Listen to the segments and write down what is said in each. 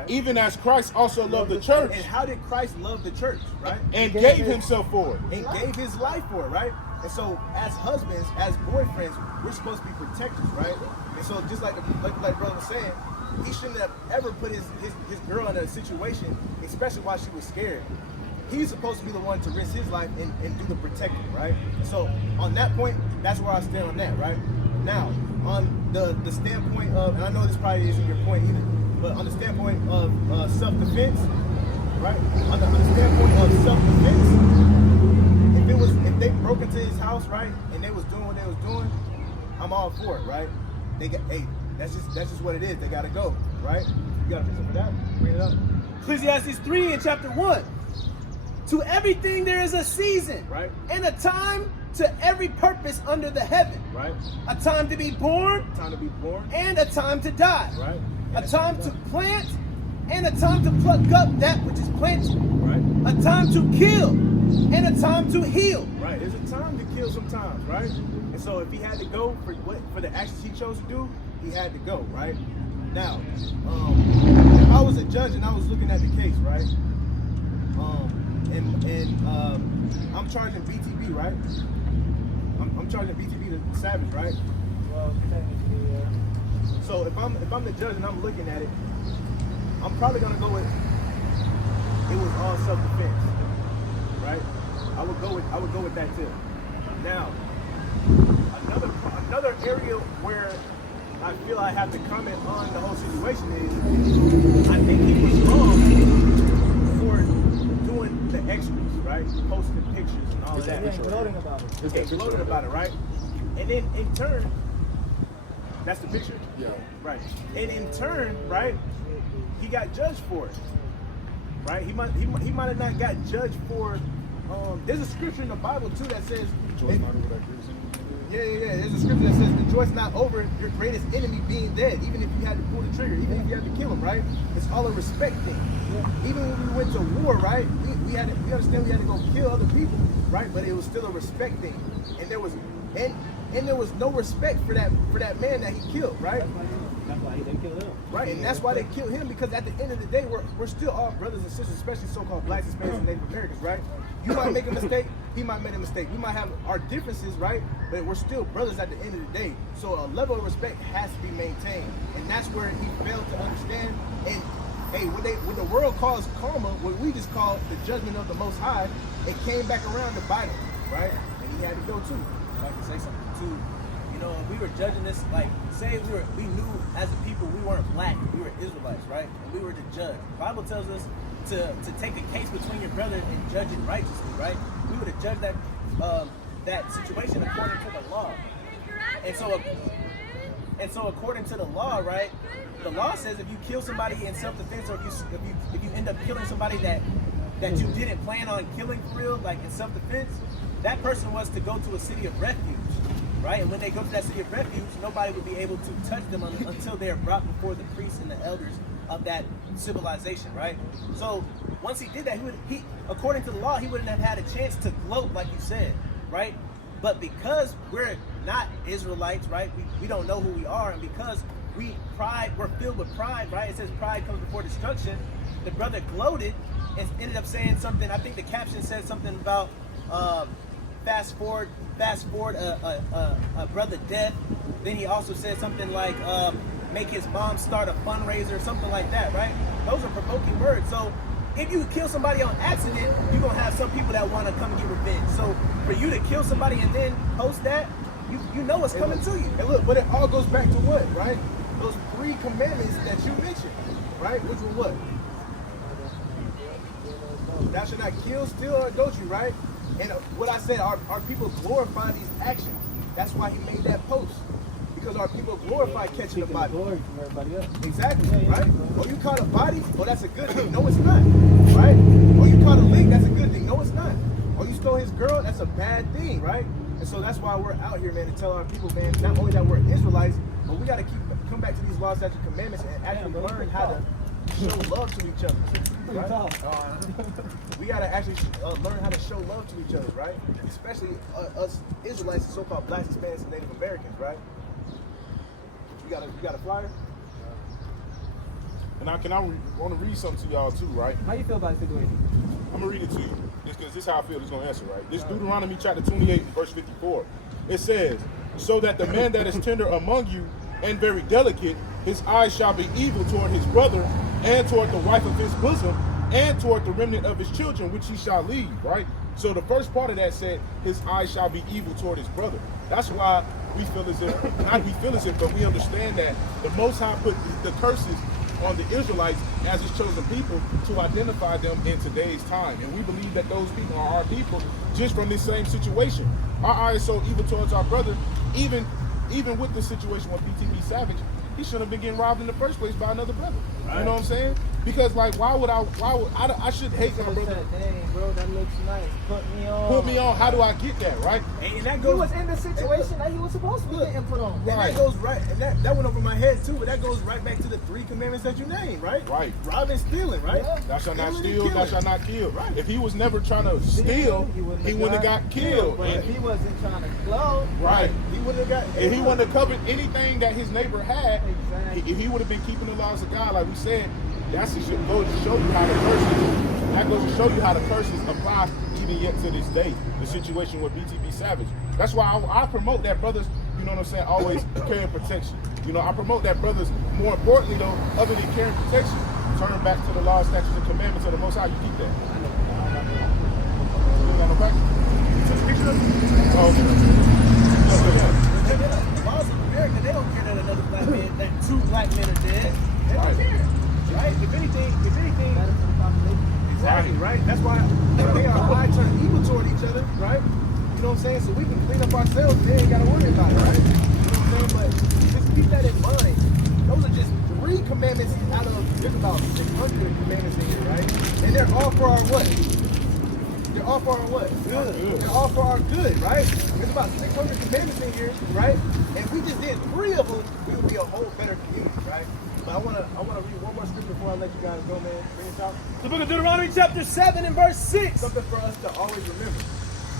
right? Even as Christ also loved the church. And how did Christ love the church, right? And gave himself for it. And gave his life for it, right? And so as husbands, as boyfriends, we're supposed to be protectors, right? And so just like brother was saying, he shouldn't have ever put his girl in a situation, especially while she was scared. He's supposed to be the one to risk his life and do the protecting, right? So on that point, that's where I stand on that, right? Now, on the standpoint of, and I know this probably isn't your point either, but on the standpoint of self-defense, right? On the standpoint of self-defense, if they broke into his house, right, and they was doing what they was doing, I'm all for it, right? Hey, that's just what it is. They gotta go, right? You got a picture for that? Bring it up. Ecclesiastes 3 in chapter 1. To everything there is a season, right, and a time to every purpose under the heaven, right? A time to be born, and a time to die, right? A time to plant, and a time to pluck up that which is planted, right? A time to kill, and a time to heal, right? There's a time to kill sometimes, right? And so if he had to go for the actions he chose to do, he had to go, right? Now, if I was a judge and I was looking at the case, right? I'm charging BTB, right? I'm charging BTB the savage, right? Well, technically, yeah. So if I'm the judge and I'm looking at it, I'm probably gonna go with it was all self-defense, right? I would go with that too. Now, another area where I feel I have to comment on the whole situation is I think he was wrong for doing the extras, right? Posting pictures and all of that. Yeah, gloating about it. Okay, gloating about it, right? And then in turn, that's the picture? Yeah. Right. And in turn, right, he got judged for it. Right? He might have not got judged for there's a scripture in the Bible too that says Yeah. There's a scripture that says rejoice not over your greatest enemy being dead, even if you had to pull the trigger, even if you had to kill him, right? It's all a respect thing. Yeah. Even when we went to war, right? We understand we had to go kill other people, right? But it was still a respect thing. And there was no respect for that man that he killed, right? That's why he didn't kill him. Right, and that's why they killed him, because at the end of the day, we're still all brothers and sisters, especially so-called blacks, Hispanics, and Native Americans, right? You might make a mistake, he might make a mistake. We might have our differences, right? But we're still brothers at the end of the day. So a level of respect has to be maintained. And that's where he failed to understand. And hey, when the world calls karma, what we just call the judgment of the Most High, it came back around to bite him, right? And he had to go too. If I can say something too. You know, if we were judging this, like, say we knew as a people we weren't black, we were Israelites, right? And we were to judge. The Bible tells us to take a case between your brother and judge it righteously, right? We would have judged that situation according to the law. And so according to the law, right? The law says if you kill somebody in self-defense, or if you end up killing somebody that you didn't plan on killing for real, like in self-defense, that person was to go to a city of refuge. Right? And when they go to that city of refuge, nobody would be able to touch them until they are brought before the priests and the elders of that civilization, right? So once he did that, he according to the law, he wouldn't have had a chance to gloat, like you said, right? But because we're not Israelites, right? We don't know who we are, and because we're filled with pride, right? It says pride comes before destruction. The brother gloated and ended up saying something. I think the caption said something about fast forward a brother death. Then he also said something like make his mom start a fundraiser or something like that, right? Those are provoking words. So if you kill somebody on accident, you're gonna have some people that want to come and get revenge. So for you to kill somebody and then post that, you know what's coming to you. And look, but it all goes back to what, right? Those 3 commandments that you mentioned, right? Which were what? Thou shalt not kill, steal, or adultery, right? And what I said, our people glorify these actions. That's why he made that post. Because our people glorify catching a body. Glory from everybody else. Exactly, right? Or you caught a body, oh, that's a good thing. No, it's not, right? Or you caught a lick, that's a good thing. No, it's not. Or you stole his girl, that's a bad thing, right? And so that's why we're out here, man, to tell our people, man, not only that we're Israelites, but we got to come back to these laws, statutes, commandments, and actually learn how to show love to each other. Right? We gotta actually learn how to show love to each other, right? Especially us Israelites, so-called blacks, Hispanics, and Native Americans, right? You got a flyer? And I want to read something to y'all too, right? How you feel about the situation? I'm gonna read it to you. Because this is how I feel it's gonna answer, right? This Deuteronomy chapter 28, verse 54. It says, so that the man that is tender among you and very delicate, his eyes shall be evil toward his brother, and toward the wife of his bosom, and toward the remnant of his children, which he shall leave, right? So the first part of that said, his eyes shall be evil toward his brother. That's why we feel as if, not we feel as if, but we understand that the Most High put the curses on the Israelites as his chosen people to identify them in today's time. And we believe that those people are our people just from this same situation. Our eyes so evil towards our brother, even with the situation with BTB Savage, he shouldn't have been getting robbed in the first place by another brother. Right. You know what I'm saying? Because like, why would I should hate my brother. Dang, bro, that looks nice. Put me on. How do I get that, right? And that He goes. was in the situation that he was supposed to be getting put on. And that goes right, and that went over my head too, but that goes right back to the 3 commandments that you named, right? Right. Robbing, stealing, right? Yeah. Thou shalt not Stealing and steal, thou killing. shalt not kill. Right. If he was never trying to steal, he wouldn't have got killed. But if he wasn't trying to glow, Right. He wouldn't have got. If he wouldn't have covered anything that his neighbor had, Exactly. if he would have been keeping the laws of God, like we said, that's just goes to show you how the curses. That goes to show you how the curses apply even yet to this day. The situation with BTB Savage. That's why I promote that brothers. You know what I'm saying? Always carrying protection. You know, I promote that brothers. More importantly, though, other than carrying protection, turn back to the laws, statutes, and commandments of the Most High. You keep that. You got no back? Oh, okay. Laws of America, they don't care that another black man, that 2 black men are dead. They don't Right. care. Right? If anything, better for the population. Exactly, right? That's why they are eye turn evil toward each other, right? You know what I'm saying? So we can clean up ourselves, they ain't gotta worry about it, right? You know what I'm saying? But just keep that in mind. Those are just 3 commandments out of, there's about 600 commandments in here, right? And they're all for our what? They're all for our what? Good. They're all for our good, right? There's about 600 commandments in here, right? And if we just did 3 of them, we would be a whole better community, right? But I wanna read one more scripture before I let you guys go, man. Bring us out. The book of Deuteronomy chapter 7 and verse 6. Something for us to always remember.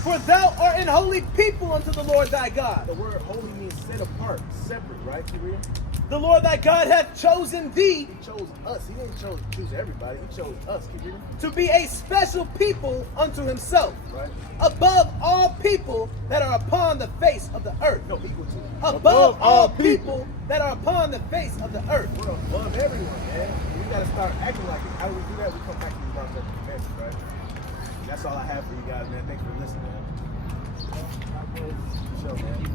For thou art an holy people unto the Lord thy God. The word holy means set apart, separate, right? Keep reading. The Lord thy God hath chosen thee He chose us. He didn't choose everybody. He chose us. Keep reading. to be a special people unto himself, Right? above all people that are upon the face of the earth. No, equal to. Above all people that are upon the face of the earth. We're above everyone, man. We gotta start acting like it. How do we do that? We come back to the doctrine of the commandments, right? That's all I have for you guys, man. Thanks for listening, man. God bless. Show, man.